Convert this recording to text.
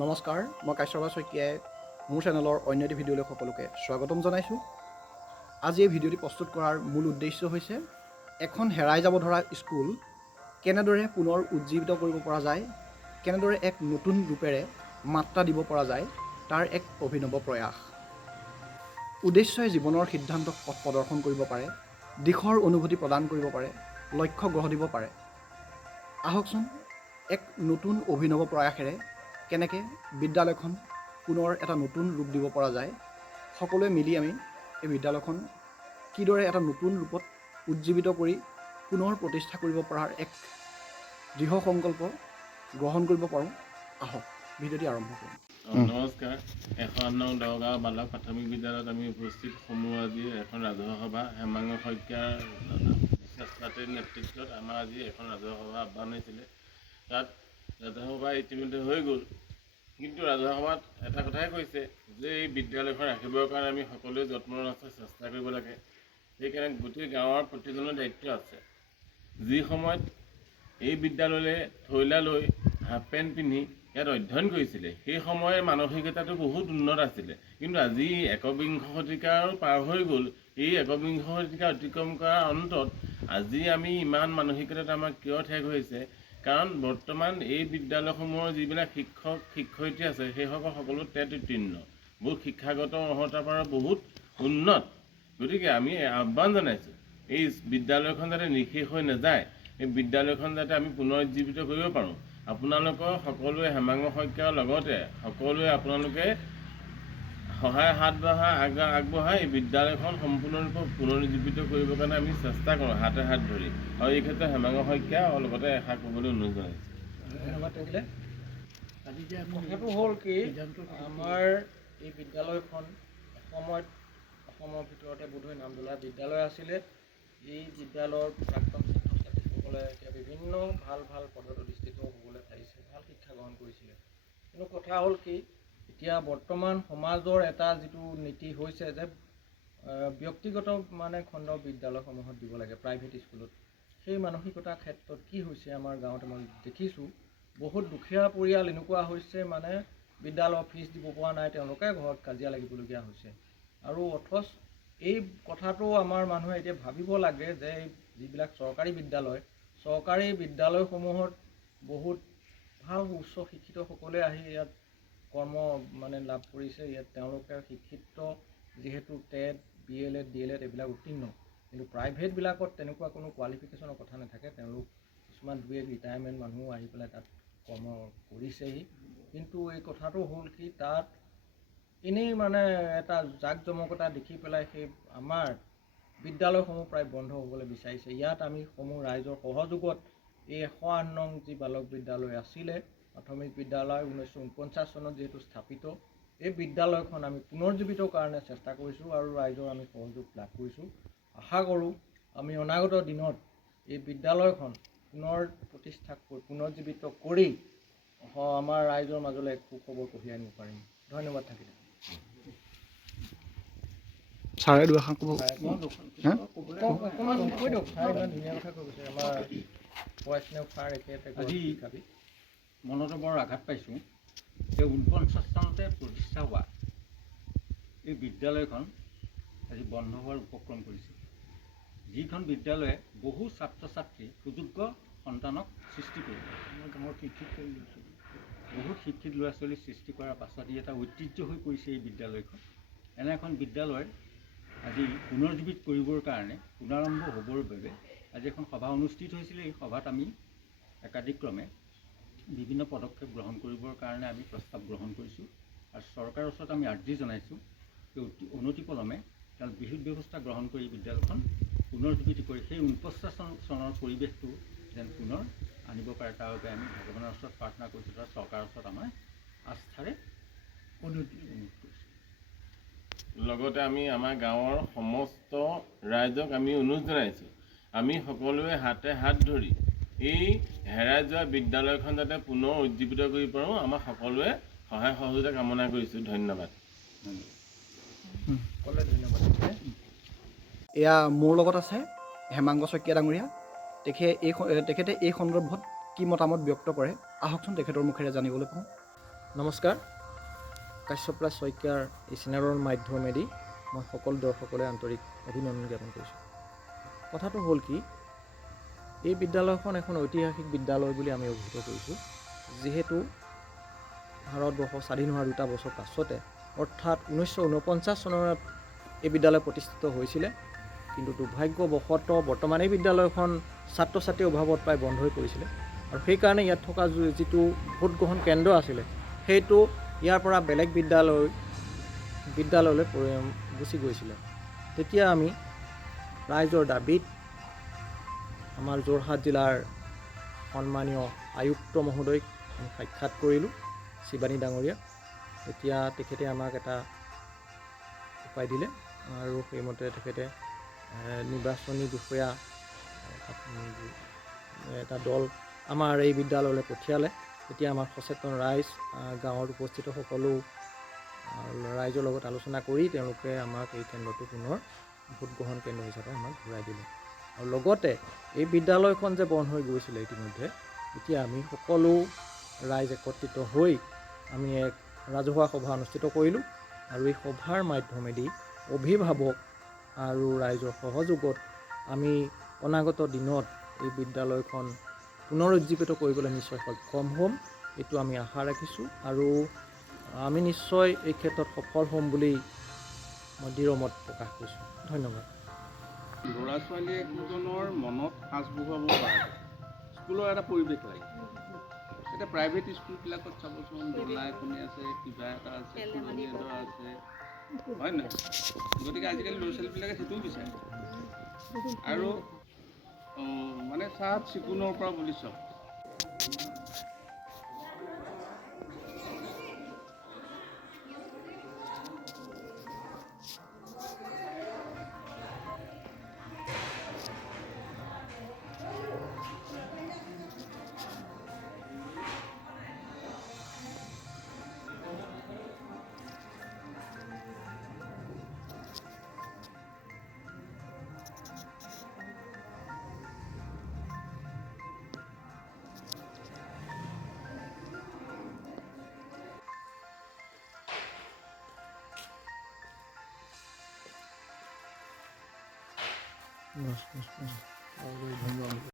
নমস্কাৰ, মই কাশ্যপ শইকীয়াই মোৰ চেনেলৰ অন্য এটি ভিডিঅ'লৈ সকলোকে স্বাগতম জনাইছোঁ। আজি এই ভিডিঅ'টি প্ৰস্তুত কৰাৰ মূল উদ্দেশ্য হৈছে এখন হেৰাই যাব ধৰা স্কুল কেনেদৰে পুনৰ উজ্জীৱিত কৰিব পৰা যায়, কেনেদৰে এক নতুন ৰূপেৰে মাত্ৰা দিব পৰা যায়, তাৰ এক অভিনৱ প্ৰয়াস। উদ্দেশ্যই জীৱনৰ সিদ্ধান্তক পথ প্ৰদৰ্শন কৰিব পাৰে, দিশৰ অনুভূতি প্ৰদান কৰিব পাৰে, লক্ষ্য গঢ় দিব পাৰে। আহকচোন এক নতুন অভিনৱ প্ৰয়াসেৰে কেনেকৈ বিদ্যালয়খন পুনৰ এটা নতুন ৰূপ দিব পৰা যায়, সকলোৱে মিলি আমি এই বিদ্যালয়খন কিদৰে এটা নতুন ৰূপত উজ্জীৱিত কৰি পুনৰ প্ৰতিষ্ঠা কৰিব পৰাৰ এক দৃঢ় সংকল্প গ্ৰহণ কৰিব পাৰোঁ। আহক ভিডিঅ'টি আৰম্ভ কৰোঁ। নমস্কাৰ। 1 নগাঁও বালক প্ৰাথমিক বিদ্যালয়ত আমি উপস্থিত সমূহ আজি এখন ৰাজহুৱা সভা হেমাংগ শইকীয়াৰ বিশেষ নেতৃত্বত আমাৰ আজি এখন ৰাজহুৱা সভা আহ্বান হৈছিলে। তাত ৰাজহুৱা সভা ইতিমধ্যে হৈ গ'ল, কিন্তু ৰাজহুৱা সভাত এটা কথাই কৈছে যে এই বিদ্যালয়খন ৰাখিবৰ কাৰণে আমি সকলোৱে যত্নৰে চেষ্টা কৰিব লাগে। সেইকাৰণে গোটেই গাঁৱৰ প্ৰতিজনৰ দায়িত্ব আছে। যি সময়ত এই বিদ্যালয়লৈ থৈলা লৈ হাফ পেণ্ট পিন্ধি ইয়াত অধ্যয়ন কৰিছিলে, সেই সময়ৰ মানসিকতাটো বহুত উন্নত আছিলে। কিন্তু আজি একবিংশ শতিকাৰ পাৰ হৈ গ'ল। এই একবিংশ শতিকা অতিক্ৰম কৰাৰ অন্তত আজি আমি ইমান মানসিকতাত আমাৰ কিয় ঠেক হৈছে? কাৰণ বৰ্তমান এই বিদ্যালয়সমূহৰ যিবিলাক শিক্ষক শিক্ষয়িত্ৰী আছে, সেইসকল সকলো টেট উত্তীৰ্ণ, বহুত শিক্ষাগত অৰ্হতাৰ পৰা বহুত উন্নত। গতিকে আমি আহ্বান জনাইছোঁ, এই বিদ্যালয়খন যাতে নিঃশেষ হৈ নাযায়, এই বিদ্যালয়খন যাতে আমি পুনৰুজ্জীৱিত কৰিব পাৰোঁ। আপোনালোকৰ সকলোৱে হেমাংগ শইকীয়াৰ লগতে সকলোৱে আপোনালোকে সহায় হাত আগবঢ়াই এই বিদ্যালয়খন সম্পূৰ্ণৰূপে পুনৰুজ্জীৱিত কৰিবৰ কাৰণে আমি চেষ্টা কৰোঁ হাতে হাত ধৰি। আৰু এই ক্ষেত্ৰত হেমাংগ শইকীয়া লগতে এষাৰ ক'বলৈ অনুৰোধ জনাইছোঁ। ধন্যবাদ থাকিলে। কথাটো হ'ল কি, আমাৰ এই বিদ্যালয়খন এসময়ত অসমৰ ভিতৰতে বোধহয় নামজ্বলা বিদ্যালয় আছিলে। এই বিদ্যালয়ৰ প্ৰাক্তন ছাত্ৰ ছাত্ৰীসকলে এতিয়া বিভিন্ন ভাল ভাল পদত অধিষ্ঠিত হ'বলৈ পাৰিছে, ভাল শিক্ষা গ্ৰহণ কৰিছিলে। কিন্তু কথা হ'ল কি, এতিয়া বৰ্তমান সমাজৰ এটা যিটো নীতি হৈছে যে ব্যক্তিগত খণ্ড বিদ্যালয়সমূহত দিব লাগে, প্ৰাইভেট স্কুলত। সেই মানসিকতাৰ ক্ষেত্ৰত কি হৈছে, আমাৰ গাঁৱত মই দেখিছোঁ বহুত দুখীয়া পৰিয়াল এনেকুৱা হৈছে, বিদ্যালয়ৰ ফিজ দিব পৰা নাই, তেওঁলোকে ঘৰত কাজিয়া লাগিবলগীয়া হৈছে। আৰু অথচ এই কথাটো আমাৰ মানুহে এতিয়া ভাবিব লাগে যে যিবিলাক চৰকাৰী বিদ্যালয়সমূহত বহুত ভাল উচ্চ শিক্ষিতসকলে আহি ইয়াত কৰ্ম লাভ কৰিছে। ইয়াত তেওঁলোকে শিক্ষিত, যিহেতু টেট BLED DLED এইবিলাক উত্তীৰ্ণ। কিন্তু প্ৰাইভেটবিলাকত তেনেকুৱা কোনো কোৱালিফিকেশ্যনৰ কথা নাথাকে। তেওঁলোক কিছুমান দুই এক ৰিটায়াৰমেণ্ট মানুহ আহি পেলাই তাত কৰ্ম কৰিছেহি। কিন্তু এই কথাটো হ'ল কি, তাত এনেই এটা জাক জমকতা দেখি পেলাই সেই আমাৰ বিদ্যালয়সমূহ প্ৰায় বন্ধ হ'বলৈ বিচাৰিছে। ইয়াত আমি সমূহ ৰাইজৰ সহযোগত এই 108 নং যি বালক বিদ্যালয় আছিলে, প্ৰাথমিক বিদ্যালয় 1949 চনত যিহেতু স্থাপিত, এই বিদ্যালয়খন আমি পুনৰুজ্জীৱিতৰ কাৰণে চেষ্টা কৰিছোঁ আৰু ৰাইজৰ আমি সহযোগ লাভ কৰিছোঁ। আশা কৰোঁ আমি অনাগত দিনত এই বিদ্যালয়খন পুনৰ প্ৰতিষ্ঠা পুনৰুজ্জীৱিত কৰি আমাৰ ৰাইজৰ মাজলৈ এক সুখবৰ কঢ়িয়াই আনিব পাৰিম। ধন্যবাদ থাকিলে। ছাৰে দুআষাৰ ক'ব। অকণমান কৈ দিয়ক, ছাৰ ইমান ধুনীয়া কথা কৈ গৈছে। আমাৰ বৈষ্ণৱ ছাৰ আজি মনতো বৰ আঘাত পাইছোঁ যে 49 চনতে প্ৰতিষ্ঠা হোৱা এই বিদ্যালয়খন আজি বন্ধ হোৱাৰ উপক্ৰম কৰিছে। যিখন বিদ্যালয়ে বহু ছাত্ৰ ছাত্ৰী সুযোগ্য সন্তানক সৃষ্টি কৰিছে, গাঁৱৰ বহুত শিক্ষিত ল'ৰা ছোৱালী সৃষ্টি কৰাৰ পাছত ই এটা ঐতিহ্য হৈ পৰিছে। এই বিদ্যালয়খন এনে এখন বিদ্যালয় আজি পুনৰুজ্জীৱিত কৰিবৰ কাৰণে, পুনৰাৰম্ভ হ'বৰ বাবে আজি এখন সভা অনুষ্ঠিত হৈছিলে। এই সভাত আমি একাধিক্ৰমে বিভিন্ন পদক্ষেপ গ্ৰহণ কৰিবৰ কাৰণে আমি প্ৰস্তাৱ গ্ৰহণ কৰিছোঁ আৰু চৰকাৰৰ ওচৰত আমি আৰ্জি জনাইছোঁ যে অনতিপলমে তেওঁ বিহিত ব্যৱস্থা গ্ৰহণ কৰি বিদ্যালয়খন পুনৰুজ্জীৱিত কৰি সেই 49 চনৰ পৰিৱেশটো যেন পুনৰ আনিব পাৰে, তাৰ বাবে আমি ভগৱানৰ ওচৰত প্ৰাৰ্থনা কৰিছোঁ। তাৰ চৰকাৰৰ ওচৰত আমাৰ আস্থাৰে অনুৰোধ কৰিছোঁ। লগতে আমি আমাৰ গাঁৱৰ সমস্ত ৰাইজক আমি অনুৰোধ জনাইছোঁ, আমি সকলোৱে হাতে হাত ধৰি এই হেৰাই যোৱা বিদ্যালয়খন যাতে পুনৰ উজ্জীৱিত কৰিব পাৰোঁ, আমাৰ সকলোৱে সহায় সহযোগিতা কামনা কৰিছোঁ। ধন্যবাদ। এয়া মোৰ লগত আছে হেমাংগ শইকীয়া ডাঙৰীয়া। তেখেতে এই সন্দৰ্ভত কি মতামত ব্যক্ত কৰে, আহকচোন তেখেতৰ মুখেৰে জানিবলৈ পাওঁ। নমস্কাৰ, কাশ্যপ্ৰাজ শইকীয়াৰ এই চেনেলৰ মাধ্যমেদি মই সকলো দৰ্শকলৈ আন্তৰিক অভিনন্দন জ্ঞাপন কৰিছোঁ। কথাটো হ'ল কি, এই বিদ্যালয়খন এখন ঐতিহাসিক বিদ্যালয় বুলি আমি অভিহিত কৰিছোঁ, যিহেতু ভাৰতবৰ্ষ স্বাধীন হোৱাৰ 2টা বছৰ পাছতে অৰ্থাৎ 1949 চনত এই বিদ্যালয় প্ৰতিষ্ঠিত হৈছিলে। কিন্তু দুৰ্ভাগ্যবশতঃ বৰ্তমান এই বিদ্যালয়খন ছাত্ৰ ছাত্ৰীৰ অভাৱত প্ৰায় বন্ধ হৈ পৰিছিলে আৰু সেইকাৰণে ইয়াত থকা যিটো ভোটগ্ৰহণ কেন্দ্ৰ আছিলে সেইটো ইয়াৰ পৰা বেলেগ বিদ্যালয়লৈ গুচি গৈছিলে। তেতিয়া আমি ৰাইজৰ দাবীত আমাৰ যোৰহাট জিলাৰ সন্মানীয় আয়ুক্ত মহোদয়ক আমি সাক্ষাৎ কৰিলোঁ, শিৱানী ডাঙৰীয়াক। তেতিয়া তেখেতে আমাক এটা উপায় দিলে আৰু সেইমতে তেখেতে নিৰ্বাচনী বিষয়া এটা দল আমাৰ এই বিদ্যালয়লৈ পঠিয়ালে। তেতিয়া আমাৰ সচেতন ৰাইজ, গাঁৱত উপস্থিত সকলো ৰাইজৰ লগত আলোচনা কৰি তেওঁলোকে আমাক এই কেন্দ্ৰটো পুনৰ ভোটগ্ৰহণ কেন্দ্ৰ হিচাপে আমাক ঘূৰাই দিলে। আৰু লগতে এই বিদ্যালয়খন যে বন্ধ হৈ গৈছিলে ইতিমধ্যে, এতিয়া আমি সকলো ৰাইজ একত্ৰিত হৈ আমি এক ৰাজহুৱা সভা অনুষ্ঠিত কৰিলোঁ আৰু এই সভাৰ মাধ্যমেদি অভিভাৱক আৰু ৰাইজৰ সহযোগত আমি অনাগত দিনত এই বিদ্যালয়খন পুনৰুজ্জীৱিত কৰিবলৈ নিশ্চয় সক্ষম হ'ম, এইটো আমি আশা ৰাখিছোঁ আৰু আমি নিশ্চয় এই ক্ষেত্ৰত সফল হ'ম বুলি মই দৃঢ় মত প্ৰকাশ কৰিছোঁ। ধন্যবাদ। ল'ৰা ছোৱালী একোজনৰ মনত সাঁচ বহুৱাব পৰা স্কুলৰ এটা পৰিৱেশ লাগে। এতিয়া প্ৰাইভেট স্কুলবিলাকত চাবচোন, দোলা এখনি আছে, কিবা এটা আছে, ফুলনি এডৰা আছে, হয় নহয়? গতিকে আজিকালি ল'ৰা ছোৱালীবিলাকে সেইটোও বিচাৰে আৰু মানে চাফ চিকুণৰ পৰা বুলি চব।